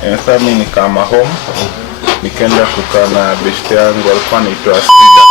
Sasa mimi nikama home, nikaenda kukaa na beshte yangu alikuwa anaitwa Sida.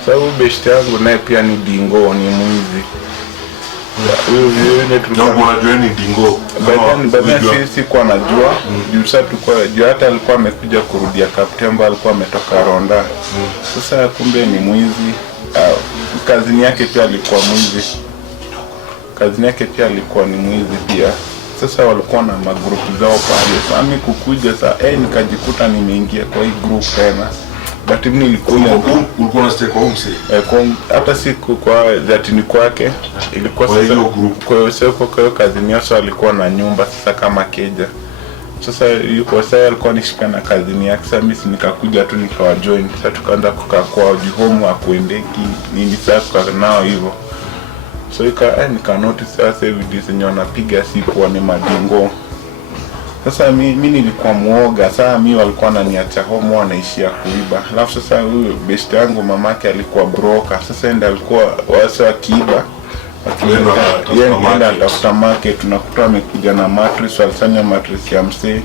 Sasa huyu beshte yangu naye pia ni dingo, ni mwizi. Wewe unajua ni dingo? Baadaye sisi kwa najua, juu sasa tulikuwa juu hata alikuwa amekuja kurudia Kaptemba, alikuwa ametoka Ronda. Sasa kumbe ni mwizi. Kazini yake pia alikuwa mwizi. Kazini yake pia alikuwa ni mwizi pia. Sasa walikuwa na magrupu zao pale. Sasa mimi kukuja sasa nikajikuta nimeingia kwa hii group tena. But mimi nilikuwa ulikuwa na stake home say. Hata siku kwa that ni kwake ilikuwa sasa group. Kwa hiyo sasa kwa kazini yao alikuwa na nyumba sasa kama keja. Sasa yuko sasa alikuwa nishika na kazini yake. Sasa mimi nikakuja tu nikawa join. Sasa tukaanza kukaa kwa home akuendeki nini sasa nao hivyo. So nika notice sasa hivi zenye wanapiga siku ni madingo. Sasa mimi nilikuwa muoga. Sasa mimi walikuwa wananiacha home wanaishia kuiba. Alafu sasa huyo best yangu mamake alikuwa broker. Sasa ndio alikuwa wase wakiiba. Akienda atafuta market, tunakuta amekuja na mattress, walisanya mattress ya msee.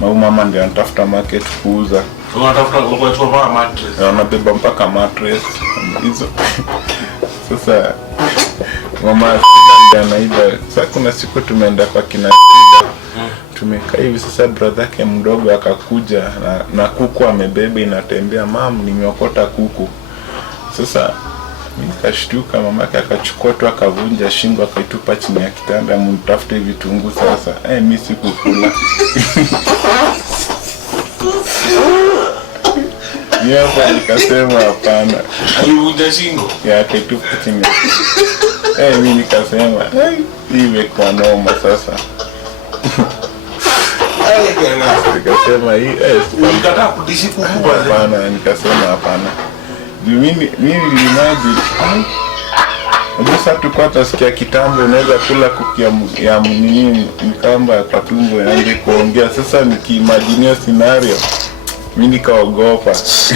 Mama ndio anatafuta market kuuza. Unatafuta kwa mattress. Wanabeba mpaka mattress hizo. Sasa mama ndio anaiba. Sasa kuna siku tumeenda kwa kina Sida. Tumekaa hivi sasa brother yake mdogo akakuja na kuku amebeba inatembea, mam nimeokota kuku. Sasa mimi nikashtuka, mamake akachukua tu akavunja shingo akaitupa chini ya kitanda, mtafute vitunguu sasa. Mimi sikukula. Niapo nikasema hapana. Alivunja shingo? Ya akaitupa chini. Mimi nikasema iwe kwa noma sasa. Nikasema ulikataa kudisi kuku bwana. Hapana, nikasema hapana. Mimi nilimaji. Sasa tulikuwa tunasikia kitambo unaweza kula kuku ya nini mkamba kwa tumbo yaanze kuongea. Sasa nikiimaginia scenario mimi nikaogopa. Sasa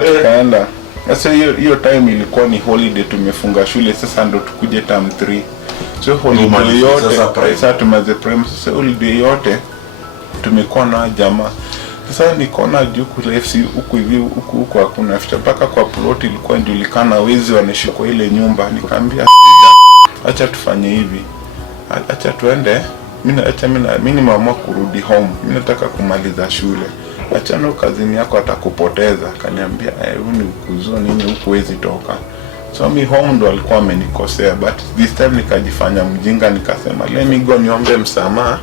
tukaenda. Sasa hiyo time ilikuwa ni holiday, tumefunga shule sasa ndo tukuje term 3. So holiday yote sasa tumaze prime, sasa holiday yote tumekuwa na jamaa. Sasa nikaona juu kule FC huku hivi huku hakuna ficha, mpaka kwa plot ilikuwa inajulikana wezi wanashikwa ile nyumba. Nikamwambia acha tufanye hivi, acha tuende, mimi nimeamua kurudi home, mimi nataka kumaliza shule, acha no kazini yako atakupoteza. Akaniambia wewe ni kuzo nini huku wezi toka. So mi home ndo alikuwa amenikosea, but this time nikajifanya mjinga, nikasema let me go niombe msamaha,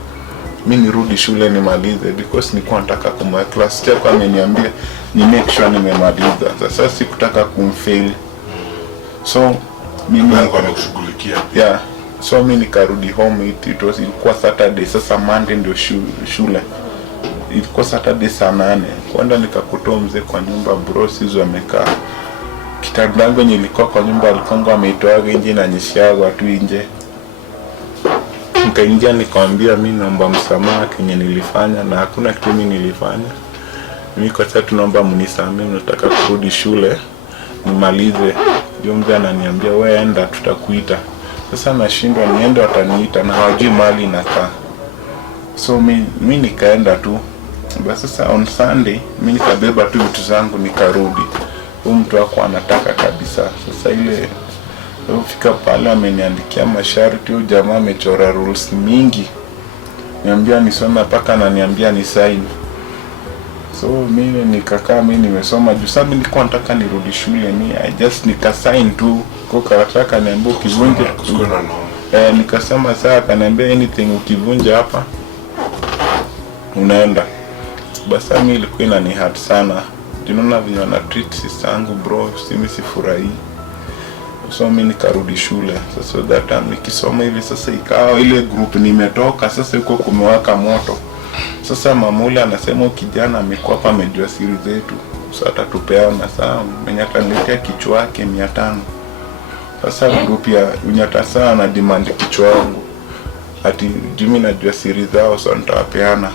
mimi nirudi shule nimalize, because nilikuwa nataka kuma class chako ameniambia ni make sure nimemaliza. Sasa sikutaka kumfail. So mimi alikuwa anakushughulikia. Yeah. So mimi nikarudi home, ilikuwa Saturday. Sasa Monday ndio shule. Ilikuwa Saturday saa 8. Kwenda nikakutoa mzee kwa nyumba, bro hizo amekaa. Kitandangu nilikuwa kwa nyumba alikongo ameitoa nje na nyeshago watu nje. Nikaingia nikamwambia mimi naomba msamaha kenye nilifanya na hakuna kitu mimi nilifanya. Mimi kwa sasa tunaomba mnisamehe, nataka kurudi shule nimalize. Ndio mzee ananiambia wewe enda tutakuita. Sasa nashindwa niende wataniita na hawajui mali nakaa. So mimi nikaenda tu. Basi sasa on Sunday mimi nikabeba tu vitu zangu nikarudi. Mtu wako anataka kabisa. Sasa ile ufika pale ameniandikia masharti, huyo jamaa amechora rules mingi. Niambia nisome mpaka ananiambia ni sign. So mimi nikakaa, mimi nimesoma juu sasa mimi nilikuwa nataka nirudi shule, I just nikasign tu kwa karataka niambia ukivunja nikasema saa akaniambia anything ukivunja hapa unaenda. Basi mimi ilikuwa inanihurt sana. Tunaona vile wana treat sister yangu bro, mimi sifurahi. So mimi nikarudi shule. Sasa that time nikisoma hivi sasa ikawa ile group nimetoka sasa huko kumewaka moto. Sasa mamule anasema kijana amekuwa hapa amejua siri zetu. Sasa atatupeana saa mwenye ataniletea kichwa yake 500. Sasa group ya unyata sana na demand kichwa yangu. Ati mimi najua siri zao, so nitawapeana.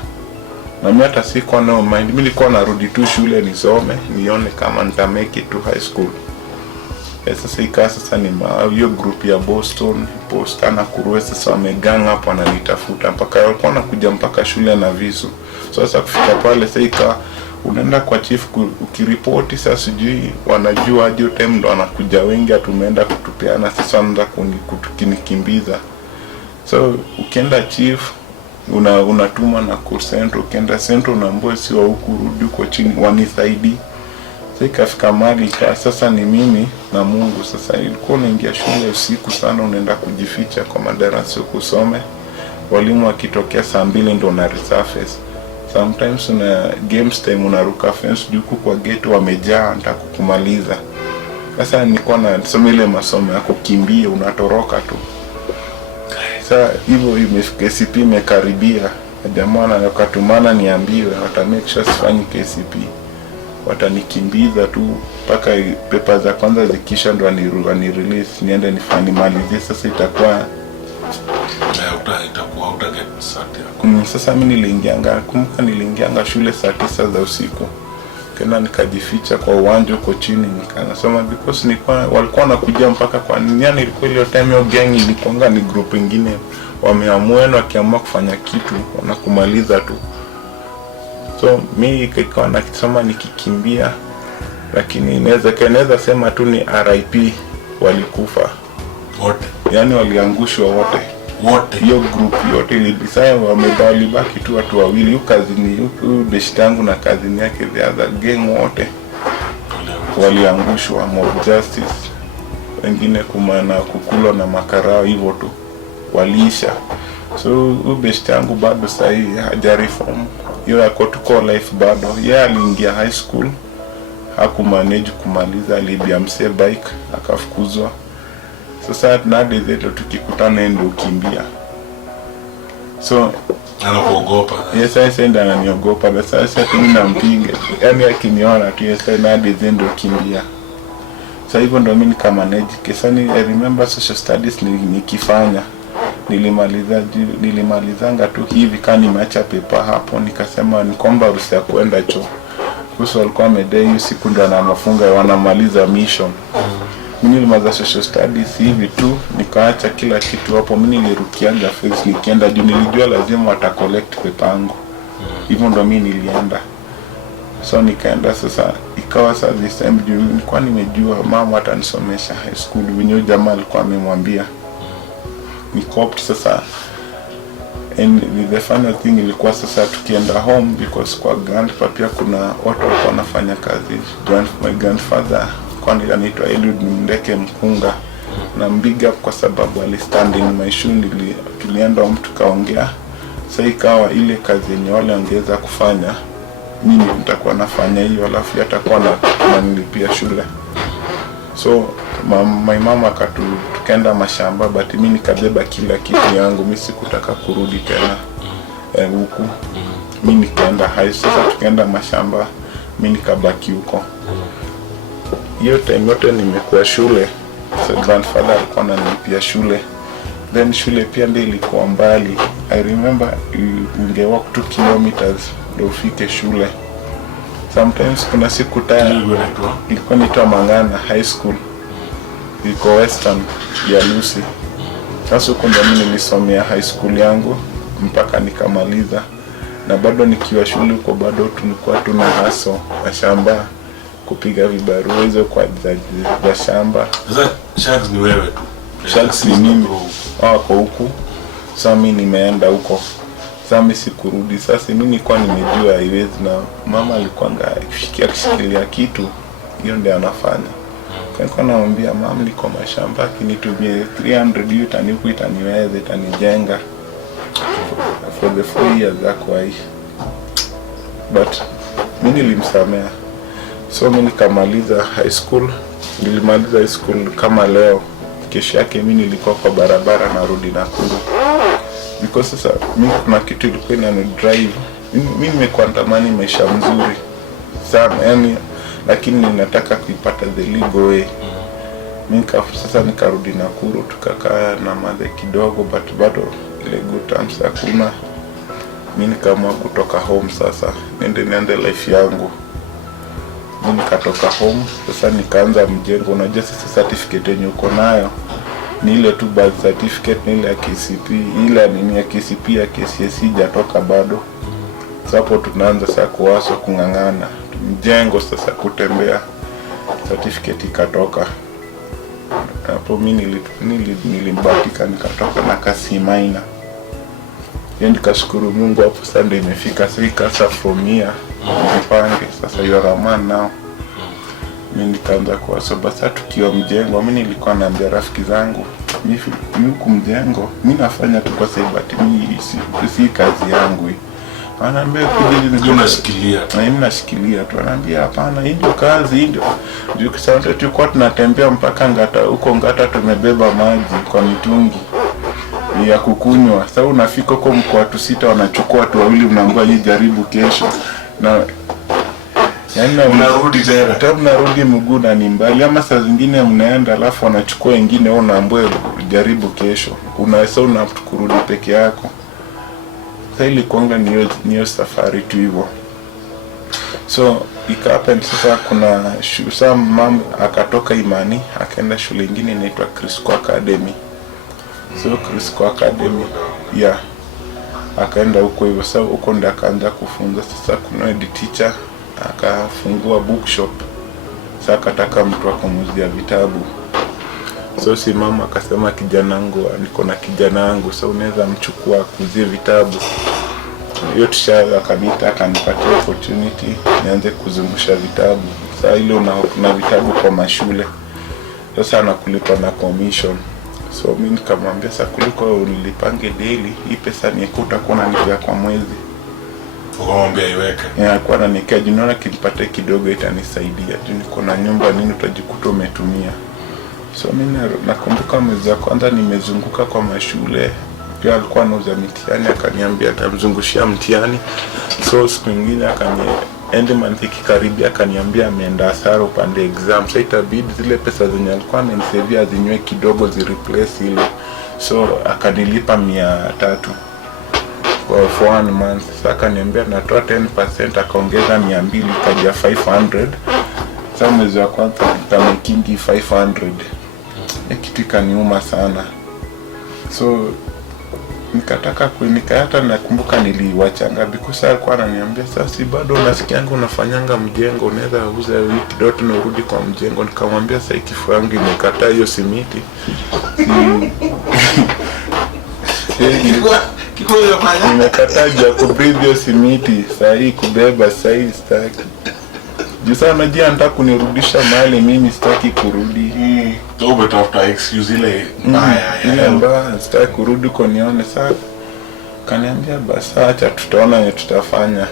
Na mimi hata sikuwa no mind, mimi nilikuwa narudi tu shule nisome nione kama nita make it to high school. Sasa ikaa sasa ni hiyo group ya Boston na Kuruwe sasa wamegang hapo wananitafuta mpaka walikuwa wanakuja mpaka shule na visu. Sasa kufika pale sasa ikaa unaenda kwa chief ukiripoti sasa sijui wanajua aje time ndo wanakuja wengi atumeenda kutupeana sasa wanaanza kunikimbiza. So ukienda chief unatuma na court center, ukienda center unaambiwa si wa huku rudi huko chini wanisaidii. Sasa ikafika mahali sasa ni mimi na Mungu. Sasa ilikuwa unaingia shule usiku sana, unaenda kujificha kwa madarasa kusome, walimu wakitokea saa 2 ndo na resurface. Sometimes una games time unaruka fence juu kwa gate wamejaa nataka kukumaliza. Sasa nilikuwa nasoma ile masomo ya kukimbia unatoroka tu. Sasa hivyo imefika KCP imekaribia. Jamaa anakatumana niambiwe wata make sure sifanyi KCP. Watanikimbiza tu mpaka pepa za kwanza zikisha ndo ni release niende nifanye. Sasa itakuwa utaget sati. Sasa mimi niliingianga shule saa 9 za usiku. Kena nikajificha kwa uwanja huko chini nikasoma because walikuwa wanakuja mpaka kwa nini ilikuwa ile time yo gang ilikuwa ni group nyingine wameamua wakiamua kufanya kitu wanakumaliza tu. So mimi ikawa nakisoma nikikimbia, lakini inaweza sema tu ni RIP walikufa wote, yani waliangushwa wote hiyo group yote ilibisaya wamebaki tu watu wawili, ukazini best yangu na kazini yake, the other gang wote waliangushwa. Mob justice wengine kumana kukulo na makarao hivyo tu waliisha. So best yangu bado sahi hajareform, yeye ako tuko life bado. Yeye aliingia high school hakumanage kumaliza, alibia mse bike akafukuzwa. Sasa tunade zetu tukikutana ndio ukimbia. So anakuogopa. Yes, I enda ananiogopa. Sasa mimi nampiga. Yaani akiniona tu yes nade zetu ukimbia. Sasa hivyo ndio mimi nikamanage. Kesani I remember social studies nikifanya. Nilimalizanga tu hivi kani nimeacha pepa hapo, nikasema nikomba ruhusa ya kuenda choo. Kuhusu walikuwa wamedai siku ndo na mafunga wanamaliza mission. Mimi nilimaliza social studies hivi tu nikaacha kila kitu hapo. Mimi nilirukianga face nikienda juu nilijua lazima wata collect pepa yangu. Hivyo ndo mimi nilienda. So nikaenda sasa ikawa sasa this time juu nilikuwa nimejua mama atanisomesha high school. Vinyo jamaa alikuwa amemwambia nikopti sasa. And the final thing ilikuwa sasa tukienda home because kwa grandpa pia kuna watu walikuwa wanafanya kazi. My grandfather kwani anaitwa Eliud Mndeke Mkunga na big up kwa sababu alistand in my shoe. Tulienda mtu kaongea. Sasa ikawa ile kazi yenye wale angeweza kufanya mimi nitakuwa nafanya hiyo, alafu atakuwa ananilipia shule. So my mama tukaenda mashamba, but mimi nikabeba kila kitu yangu. Mimi sikutaka kurudi tena huku. Mimi nikaenda high. Sasa tukaenda mashamba, mimi nikabaki huko. Hiyo time yote nimekuwa shule. So grandfather alikuwa ananilipia shule. Then shule pia ndio ilikuwa mbali. I remember ungewalk 2 kilometers ndio ufike shule. Sometimes kuna siku ilikuwa inaitwa Mangana High School. Iko Western ya Lucy. Sasa huko ndio mimi nilisomea high school yangu mpaka nikamaliza. Na bado nikiwa shule huko bado tulikuwa tuna haso na shamba kupiga vibarua hizo kwa za shamba. Sasa Shags ni wewe tu. Shags ni mimi. Kwa huku. Sasa mimi nimeenda huko. Sasa mimi sikurudi. Sasa mimi nilikuwa nimejua haiwezi, na mama alikuwa akishikilia kitu hiyo ndio anafanya. Kwa naambia mama niko mashamba kinitumie 300 hiyo itaniweza itanijenga for the 4 years zako hii. But mimi nilimsamea. So mimi nikamaliza high school. Nilimaliza high school kama leo. Kesho yake mimi nilikuwa kwa barabara narudi Nakuru. Because sasa mimi kuna kitu ilikuwa inani drive. Mimi nimekuwa natamani maisha mzuri sana yani, lakini ninataka kuipata the legal way. Mimi sasa nikarudi Nakuru, tukakaa na madhe kidogo, but bado ile good times hakuna. Mimi nikaamua kutoka home sasa niende life yangu. mimi nikatoka home. Sasa nikaanza mjengo. Unajua sasa certificate yenye uko nayo ni ile tu birth certificate, ni ile ya KCP, ile nini ya KCP ya KCSE hajatoka bado. Sasa hapo tunaanza sasa kuwaso kung'ang'ana mjengo sasa kutembea, certificate ikatoka. Hapo mimi nilimbatika nikatoka na kasi minor. Yaani nikashukuru Mungu hapo sasa ndio imefika sasa from here nipange sasa you are a man now. Mimi nikaanza kuwaso basi tukiwa mjengo. Mimi nilikuwa naambia rafiki zangu mimi huku mjengo mimi nafanya tu kwa sababu mimi si kazi yangu hii. Anaambia kujili unashikilia na mimi nashikilia tu. Anaambia hapana, hii ndio kazi, hii ndio kisha tulikuwa tunatembea mpaka Ngata, huko Ngata tumebeba maji kwa mitungi ya kukunywa. Sasa unafika huko mko watu 6 wanachukua watu 2 mnaambia hii jaribu kesho. Na yaani unarudi tena. Hata mnarudi mguu na ni mbali, ama saa zingine mnaenda alafu wanachukua wengine wao naambia jaribu kesho. Unaweza kurudi peke yako. Sasa ili kuanga niyo safari tu hivyo. So ikahappen sasa kuna sasa mama akatoka Imani akaenda shule nyingine inaitwa Crisco Academy. So Crisco Academy akaenda huko hivyo. Sasa huko ndo akaanza kufunza. Sasa kuna head teacher akafungua bookshop. Sasa akataka mtu akamuzia vitabu. So si mama akasema kijana wangu niko na kijana wangu, so unaweza mchukua kuzie vitabu. Hiyo tisha akaniita akanipatia opportunity nianze kuzungusha vitabu. Sasa ile una vitabu kwa mashule. Sasa anakulipa na commission. So mimi nikamwambia sasa kuliko nilipange daily, hii pesa nikuta kuna nipea kwa mwezi. Ukamwambia iweke. Kwa na nikaje niona kilipata kidogo itanisaidia. Juu niko na nyumba nini utajikuta umetumia. So mimi nakumbuka mwezi wa kwanza nimezunguka kwa mashule. Pia alikuwa anauza mtihani akaniambia atamzungushia mtihani. So siku nyingine end month ikikaribia akaniambia ameenda hasara upande exam. Sasa itabidi zile pesa zenye alikuwa amenisavia zinywe kidogo zireplace ile. So akanilipa 300 for 1 month. Sasa akaniambia natoa 10%, akaongeza 200 ikaja 500. Sasa mwezi wa kwanza nikamekingi 500. Kitu ikaniuma sana. So nikataka kuinikata, nakumbuka niliwachanga because alikuwa ananiambia sasa si bado unasikianga unafanyanga mjengo unaweza uza wiki dot na urudi kwa mjengo. Nikamwambia sasa kifua yangu imekataa hiyo simiti. Nimekataa ya kubreathe hiyo simiti. Sasa hii kubeba sasa hii sitaki. Juu sana najua anataka kunirudisha mahali mimi sitaki kurudi. Ndio umetafuta excuse ile mbaya sitaki kurudi kwa nione sasa. Kaniambia basi acha tutaona ni tutafanya.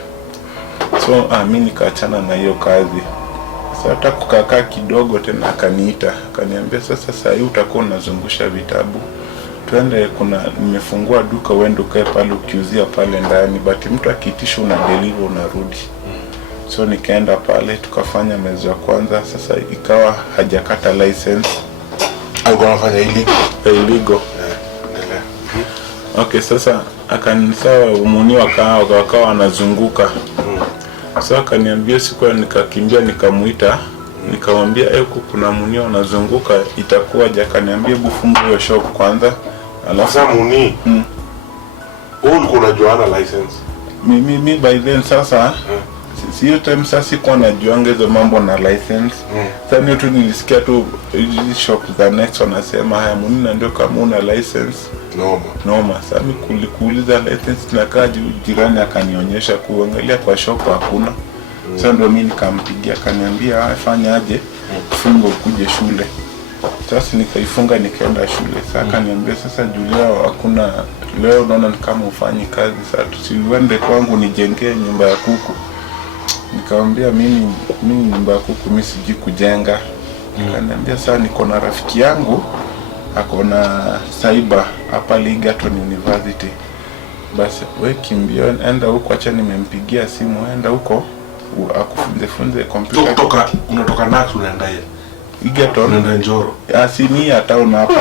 So mimi nikaachana na hiyo kazi. Sasa hata kukaa kidogo tena akaniita. Akaniambia sasa hivi utakuwa unazungusha vitabu. Twende nimefungua duka uende ukae pale ukiuzia pale ndani, but mtu akiitisha una deliver unarudi. So nikaenda pale tukafanya mwezi wa kwanza. Sasa ikawa hajakata license. Alikuwa anafanya illegal. Okay, sasa akanisawa umuni wakawa wanazunguka. Sasa akaniambia siku nikakimbia nikamuita. Nikamwambia huko kuna muni wanazunguka itakuwaje? Akaniambia hebu funga hiyo shop kwanza. Alafu sasa muni. Wewe ulikuwa unajuana license? Mimi by then sasa hiyo time sasa sikuwa najuanga hizo mambo na license. Sasa ndio tu nilisikia tu hizi shop za next wanasema haya muni ndio kama una license. Noma. Sasa mimi kuuliza license tunakaa jirani akanionyesha kuangalia kwa shop hakuna. Sasa ndio mimi nikampigia akaniambia fanya aje funga ukuje shule. Sasa nikaifunga nikaenda shule. Sasa akaniambia sasa Julia hakuna leo naona kama ufanyi kazi, sasa tusiende kwangu nijengee nyumba ya kuku. Nikamwambia mimi nyumba ya kuku mimi siji kujenga. Akaniambia sasa niko na rafiki yangu ako na cyber hapa Egerton University. Basi wewe kimbia enda huko, acha nimempigia simu enda huko akufunze computer. Unatoka Nax unaenda Egerton unaenda Njoro. Asini ya town hapa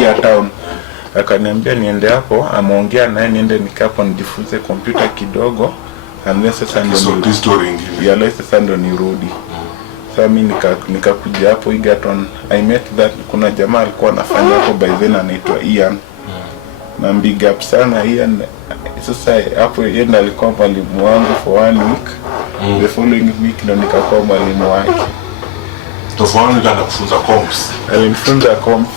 ya town. Akaniambia niende hapo, ameongea naye niende nikapo nijifunze computer kidogo. and then sasa ndo nirudi. Sasa mimi nikakuja hapo Egerton. I met that kuna jamaa alikuwa anafanya hapo by then anaitwa Ian. Na big up sana Ian. Sasa hapo yeye alikuwa mwalimu wangu for 1 week. The following week ndo nikakuwa mwalimu wake. Tofauti kana kufunza comps. Alinifunza comps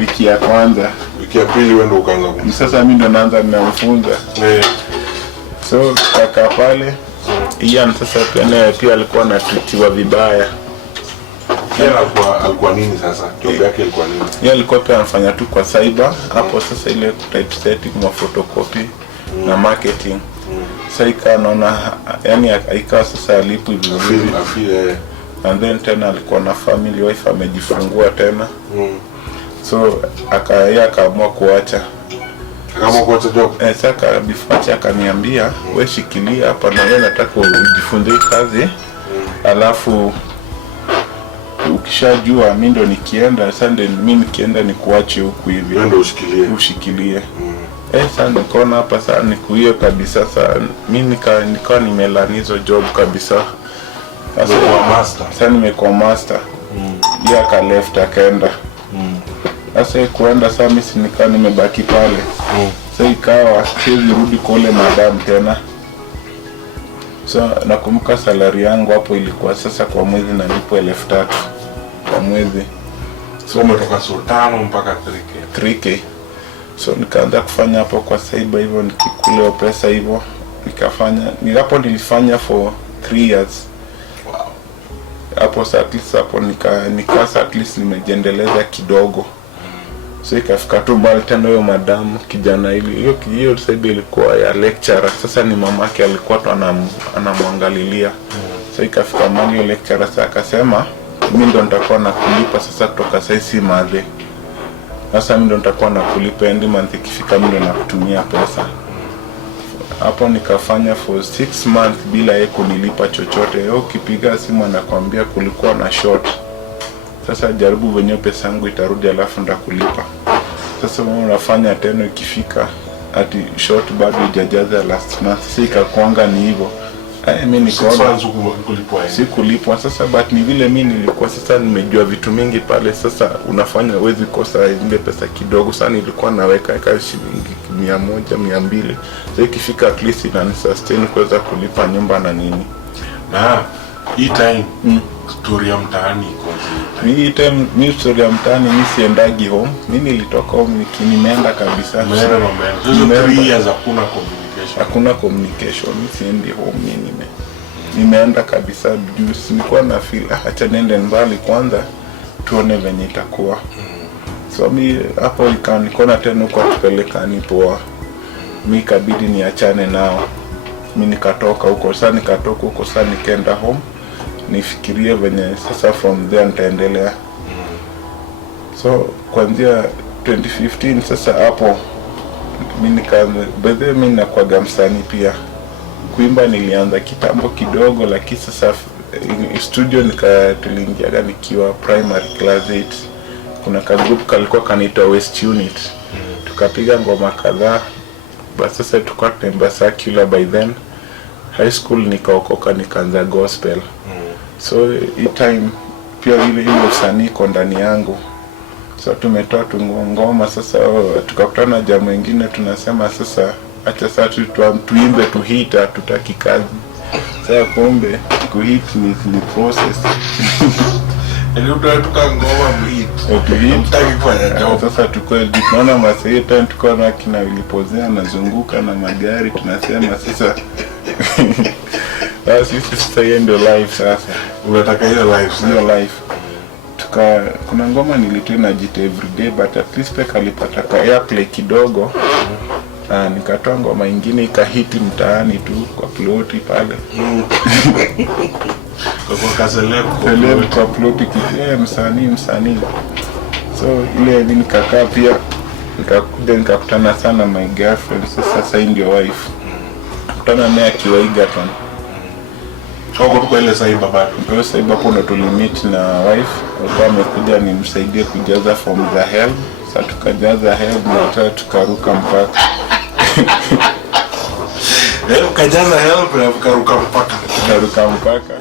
wiki ya kwanza. Wiki ya pili wewe ndo ukaanza kumfunza. Sasa mimi ndo naanza ninamfunza. So kaka pale Ian sasa pia alikuwa anatitiwa vibaya. Yeye alikuwa nini sasa? Job yake ilikuwa nini? Yeye alikuwa pia anafanya tu kwa cyber hapo sasa ile typesetting na photocopy na marketing. Sasa ikaona yani ikawa sasa alipo vizuri. And then tena alikuwa na family, wife amejifungua tena. So akaamua kuacha. Kama kuacha job. Sasa before akaniambia wewe shikilia hapa na wewe nataka ujifunze kazi. Alafu ukishajua mimi ndo nikienda Sunday mimi nikienda nikuache huku hivi. Wewe ndo ushikilie. Sasa nikaona hapa sana nikuie kabisa sasa mimi nikawa nimelanizo job kabisa. Sasa kwa master. Sasa nimekuwa master. Yeye aka left akaenda. Sasa kuenda sasa mimi nikawa nimebaki pale. Sasa ikawa siwezi rudi kwa ile madam tena. So nakumbuka salary yangu hapo ilikuwa sasa kwa mwezi nalipo 3,000 kwa mwezi. So umetoka Sultano mpaka 3K. So nikaanza kufanya hapo kwa cyber hivyo nikikula pesa hivyo nikafanya nilifanya for 3 years. Wow. Hapo hapo nikasa at least nimejiendeleza kidogo. So ikafika tu mbali tena huyo madam kijana hiyo cyber ilikuwa ya lecturer. Sasa ni mamake alikuwa tu anamwangalilia. So ikafika mbali hiyo lecturer sasa akasema mimi ndo nitakuwa nakulipa sasa kutoka sasa madhe. Sasa mimi ndo nitakuwa nakulipa end month ikifika mimi ndo nakutumia pesa. Hapo nikafanya for 6 months bila yeye kunilipa chochote. Ukipiga simu anakuambia kulikuwa na short. Sasa jaribu venye pesa yangu itarudi alafu ndakulipa. Sasa wewe unafanya tena ikifika ati short bado hujajaza last month. Sasa ikakuanga ni hivyo. Mimi nikaona sikulipwa sasa but ni vile mimi nilikuwa sasa nimejua vitu mingi pale sasa unafanya uwezi kosa ile pesa kidogo sana nilikuwa naweka shilingi 100 200 sasa ikifika at least ina sustain kuweza kulipa nyumba na nini. Na hii time story ya mtaani iko. Mimi story ya mtaani mimi siendagi home. Mimi nilitoka home nimeenda kabisa. Hizo 3 years hakuna communication. Mimi siendi home nimeenda kabisa juu nilikuwa na feel acha nende mbali kwanza tuone venye itakuwa. So mimi hapo nikaona tena kwa tupelekani poa. Mimi kabidi niachane nao. Mimi nikatoka huko sasa nikaenda home nifikirie venye sasa from there nitaendelea. So kuanzia 2015 sasa hapo mimi nakuwa msanii pia. Kuimba nilianza kitambo kidogo lakini sasa studio tuliingia nikiwa primary class 8. Kuna group kalikuwa kanaitwa West Unit. Tukapiga ngoma kadhaa. Basi sasa tulikuwa tunaimba secular by then. High school nikaokoka nikaanza gospel. So hii time pia ile usanii iko ndani yangu. So tumetoa ngoma sasa tukakutana jamaa wengine tunasema sasa acha sasa tuimbe hit tutaki kazi. Sasa kumbe kuhit ni process. Ndio tunatoka ngoma hit. Tutaki kufanya job. Sasa tunaona masai time tuko na kina Wilipozea nazunguka na magari tunasema sasa sisi sasa ndio life sasa. Unataka hiyo life. Kuna ngoma nilitoa na jita everyday but at least peka alipata ka airplay kidogo. Nikatoa ngoma nyingine ikahiti mtaani tu kwa ploti pale. Kwa celeb kwa ploti msanii. So ile nikakaa pia nikakutana sana my girlfriend sasa ndio wife. Kutana naye akiwa Egerton. Kwa ile cyber bado. Kwa cyber hapo ndo tulimit na wife. Alikuwa amekuja nimsaidie kujaza form za help. Sasa tukajaza help na tukaruka mpaka. Ukajaza help na ukaruka mpaka. Tukaruka mpaka.